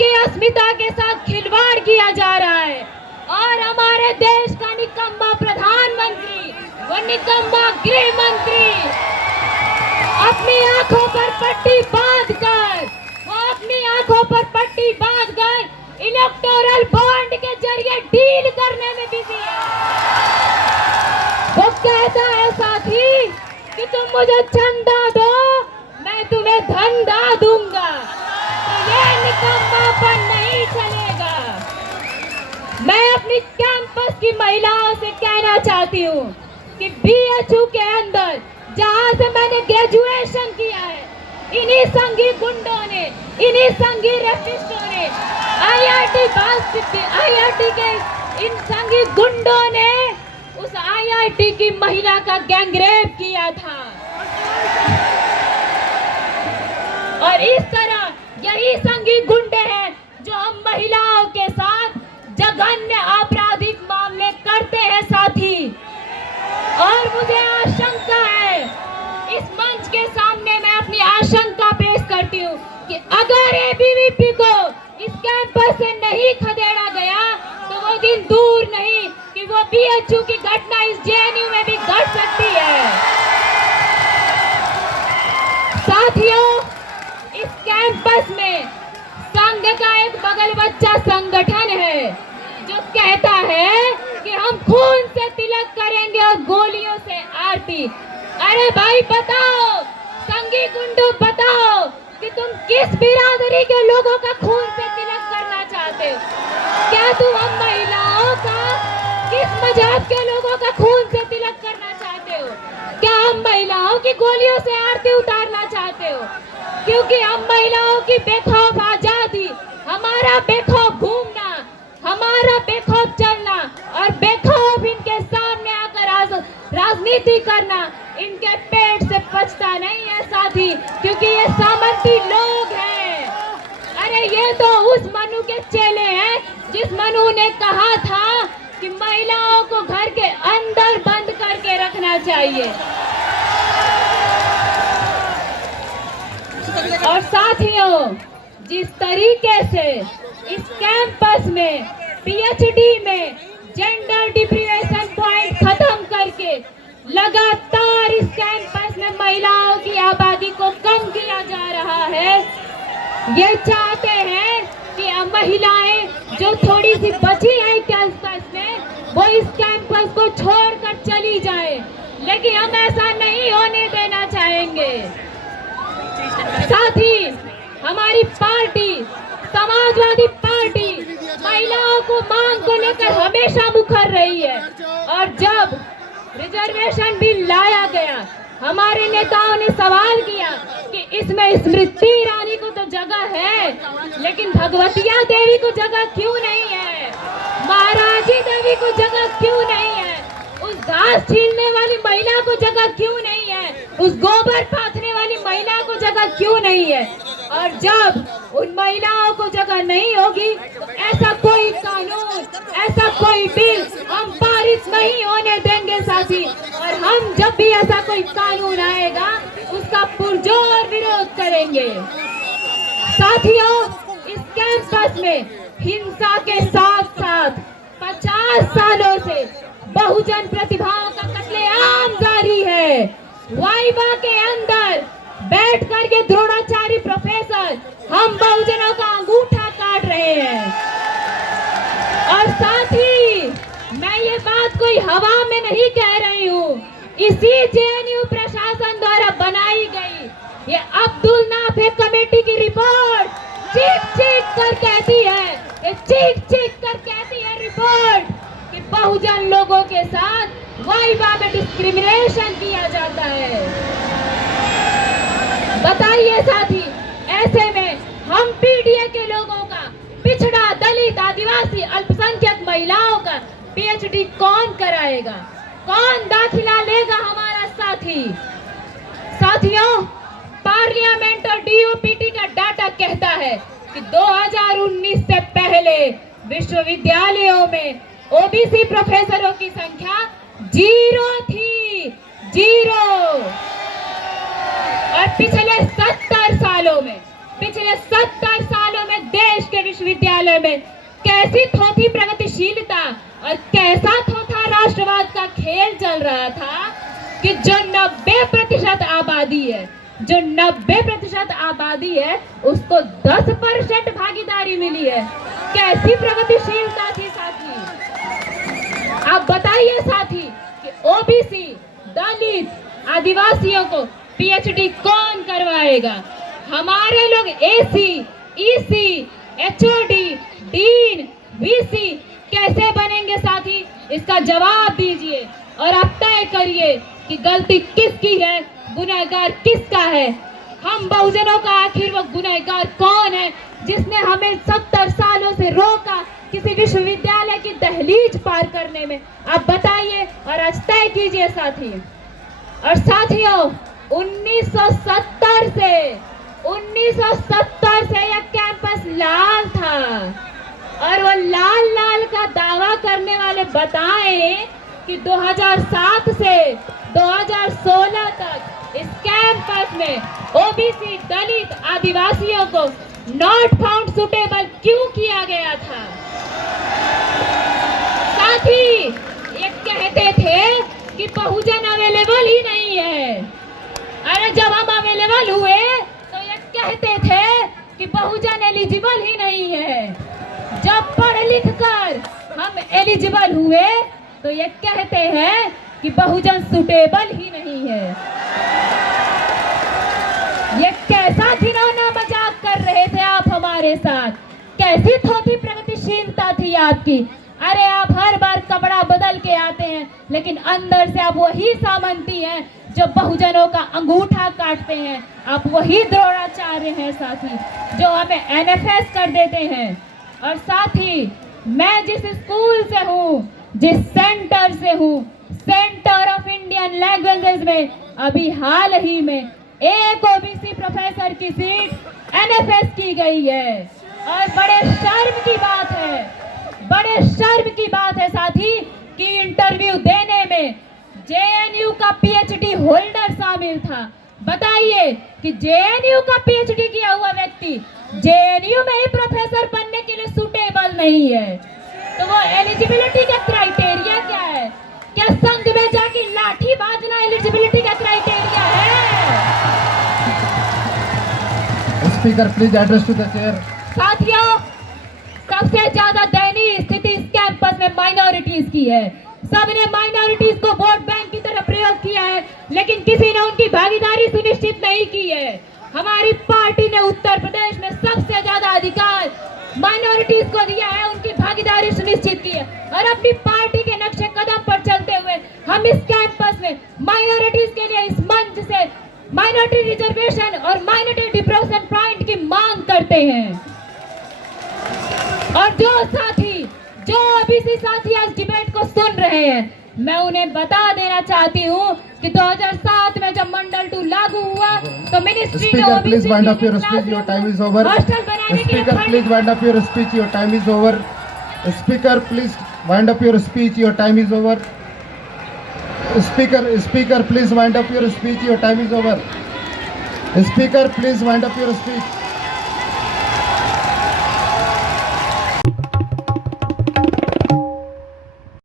उनकी अस्मिता के साथ खिलवाड़ किया जा रहा है और हमारे देश का निकम्मा प्रधानमंत्री, वो निकम्मा गृह मंत्री अपनी आंखों पर पट्टी बांधकर इलेक्टोरल बॉन्ड के जरिए डील करने में बिजी है। वो कहता है साथी कि तुम मुझे चंदा दो, मैं तुम्हें धंधा दूंगा। तो ये निकम्मापन नहीं चलेगा। मैं अपनी कैंपस की महिलाओं से कहना चाहती हूँ कि बीएचयू के अंदर जहाँ से मैंने ग्रेजुएशन किया है, इन्हीं संघी गुंडों ने, इन्हीं संघी रेपिस्टों ने, आईआईटी के इन संघी गुंडों ने उस आईआईटी की महिला का गैंगरेप किया था। और इस तरह यही संघी गुंडे हैं जो हम महिलाओं के साथ जघन्य आपराधिक मामले करते हैं साथी। और मुझे आशंका है, इस मंच के सामने मैं अपनी आशंका पेश करती हूँ कि अगर एबीवीपी को इस कैंपस से नहीं खदेड़ा गया तो वो दिन दूर नहीं कि वो बीएचयू की घटना इस जेएनयू में भी घट सकती है। साथियों, इस कैंपस में संघ का एक बगल बच्चा संगठन है जो कहता है कि हम खून से तिलक करेंगे और गोलियों से आरती। अरे भाई बताओ, संघी गुंडों बताओ कि तुम किस बिरादरी के लोगों का खून से तिलक करना चाहते हो? क्या तुम हम महिलाओं का, किस मजहब के लोगों का खून से तिलक करना चाहते हो? क्या हम महिलाओं की गोलियों से आरती उतारना चाहते हो? क्योंकि हम महिलाओं की बेखौफ आजादी, हमारा बेखौफ घूमना, हमारा बेखौफ चलना और बेखौफ इनके सामने आकर राजनीति करना इनके पेट से पचता नहीं है साथी, क्योंकि ये सामंती लोग हैं। अरे ये तो उस मनु के चेले हैं जिस मनु ने कहा था कि महिलाओं को घर के अंदर बंद करके रखना चाहिए। और साथियों, जिस तरीके से इस कैंपस में पीएचडी में जेंडर डिप्रीवेशन पॉइंट खत्म करके लगातार इस कैंपस में महिलाओं की आबादी को कम किया जा रहा है, ये चाहते हैं कि महिलाएं जो थोड़ी सी बची हैं कैंपस में वो इस कैंपस को छोड़कर चली जाए, लेकिन हम ऐसा नहीं होने देना चाहेंगे। साथ ही हमारी पार्टी समाजवादी पार्टी महिलाओं को मांग को लेकर हमेशा मुखर रही है। और जब रिजर्वेशन बिल लाया गया, हमारे नेताओं ने सवाल किया कि इसमें स्मृति ईरानी को तो जगह है, लेकिन भगवतिया देवी को जगह क्यों नहीं है? महाराजी देवी को जगह क्यों नहीं है? उस घास छीलने वाली महिला को जगह क्यों नहीं है? उस गोबर पाथने वाली महिला को जगह क्यों नहीं है? और जब उन महिलाओं को जगह नहीं होगी तो ऐसा कोई कानून, ऐसा कोई बिल हम पारित नहीं होने देंगे साथी। और हम जब भी ऐसा कोई कानून आएगा उसका पुरजोर विरोध करेंगे। साथियों, इस कैंपस में हिंसा के साथ साथ 50 सालों से बहुजन प्रतिभाओं का कत्लेआम जारी है। वाइवा के अंदर बैठ कर ये द्रोणाचार्य प्रोफेसर हम बहुजनों का अंगूठा काट रहे हैं। और साथ ही मैं ये बात कोई हवा में नहीं कह रही हूँ, इसी जेएनयू प्रशासन द्वारा बनाई गई ये अब्दुल नाफे कमेटी की रिपोर्ट चीख चीख कर कहती है, ये चीख चीख कर कहती है रिपोर्ट कि बहुजन लोगों के साथ वाइवा में डिस्क्रिमिनेशन किया जाता है। बताइए साथी, ऐसे में हम पीडीए के लोगों का, पिछड़ा, दलित, आदिवासी, अल्पसंख्यक महिलाओं का पीएचडी कौन कराएगा? कौन दाखिला लेगा हमारा साथी? साथियों, पार्लियामेंट और डीओपीटी का डाटा कहता है कि 2019 से पहले विश्वविद्यालयों में ओबीसी प्रोफेसरों की संख्या 0 थी, 0। और पिछले 70 सालों में देश के के विश्वविद्यालय में कैसी थोथी प्रगतिशीलता और कैसा थोथा राष्ट्रवाद का खेल चल रहा था कि जो 90% आबादी है, जो 90% आबादी है उसको 10% भागीदारी मिली है। कैसी प्रगतिशीलता थी साथी। आप बताइए साथी कि ओबीसी, दलित, आदिवासियों को पीएचडी कौन करवाएगा? हमारे लोग AC, EC, HOD, dean, VC कैसे बनेंगे साथी? इसका जवाब दीजिए और आप तय करिए कि गलती किसकी है, गुनहगार किसका है। हम बहुजनों का आखिर वो गुनहगार कौन है जिसने हमें 70 सालों से रोका किसी विश्वविद्यालय की दहलीज पार करने में? आप बताइए और आज तय कीजिए साथी। और साथियों, 1970 से यह कैंपस लाल था और वो लाल लाल का दावा करने वाले बताएं कि 2007 से 2016 तक इस कैंपस में ओबीसी, दलित, आदिवासियों को नॉट फाउंड सुटेबल क्यों किया गया था? साथी ये कहते थे कि बहुजन अवेलेबल ही नहीं है। अरे जब हम अवेलेबल हुए तो ये कहते थे कि बहुजन एलिजिबल ही नहीं है। जब पढ़ लिख कर हम एलिजिबल हुए तो ये कहते हैं कि बहुजन सुटेबल ही नहीं है। ये कैसा घिनौना मजाक कर रहे थे आप हमारे साथ? कैसी थोथी प्रगतिशीलता थी आपकी? अरे आप हर बार कपड़ा बदल के आते हैं लेकिन अंदर से आप वही सामंती हैं जो बहुजनों का अंगूठा काटते हैं। आप वही द्रोणाचार्य हैं साथी जो हमें एनएफएस कर देते हैं। और साथी मैं जिस स्कूल से हूँ, जिस सेंटर से हूँ, सेंटर ऑफ इंडियन लैंग्वेजेस में अभी हाल ही में एक ओबीसी प्रोफेसर की सीट एनएफएस की गई है। और बड़े शर्म की बात है, बड़े शर्म की बात है साथी कि इंटरव्यू देने में जेएनयू का पीएचडी होल्डर शामिल था। बताइए कि जेएनयू का पीएचडी किया हुआ व्यक्ति जेएनयू में ही प्रोफेसर बनने के लिए सुटेबल नहीं है, तो वो एलिजिबिलिटी का क्राइटेरिया क्या है? क्या संघ में जाके लाठी बाजना एलिजिबिलिटी का क्राइटेरिया है? Speaker please address to the chair. साथियों, सबसे ज्यादा दयनीय स्थिति इस कैंपस में माइनॉरिटीज की है। सबने माइनॉरिटीज को वोट बैंक की तरह प्रयोग किया है लेकिन किसी ने उनकी भागीदारी सुनिश्चित नहीं की है। हमारी पार्टी ने उत्तर प्रदेश में सबसे ज्यादा अधिकार माइनॉरिटीज को दिया है, उनकी भागीदारी सुनिश्चित की है। और अपनी पार्टी के नक्शे कदम पर चलते हुए हम इस कैंपस में माइनॉरिटीज के लिए इस मंच से माइनॉरिटी रिजर्वेशन और माइनॉरिटी डिप्रोशन पॉइंट की मांग करते हैं। और जो ओबीसी साथी आज डिबेट को सुन रहे हैं, मैं उन्हें बता देना चाहती हूँ कि 2007 में जब मंडल 2 लागू हुआ तो मिनिस्ट्री ने speaker please wind up your speech, your time is over. Hostel बनाने के लिए speaker please wind up your speech, your time is over. Speaker please wind up your speech, your time is over. Speaker please wind up your speech, your time is over. Speaker please wind up your speech.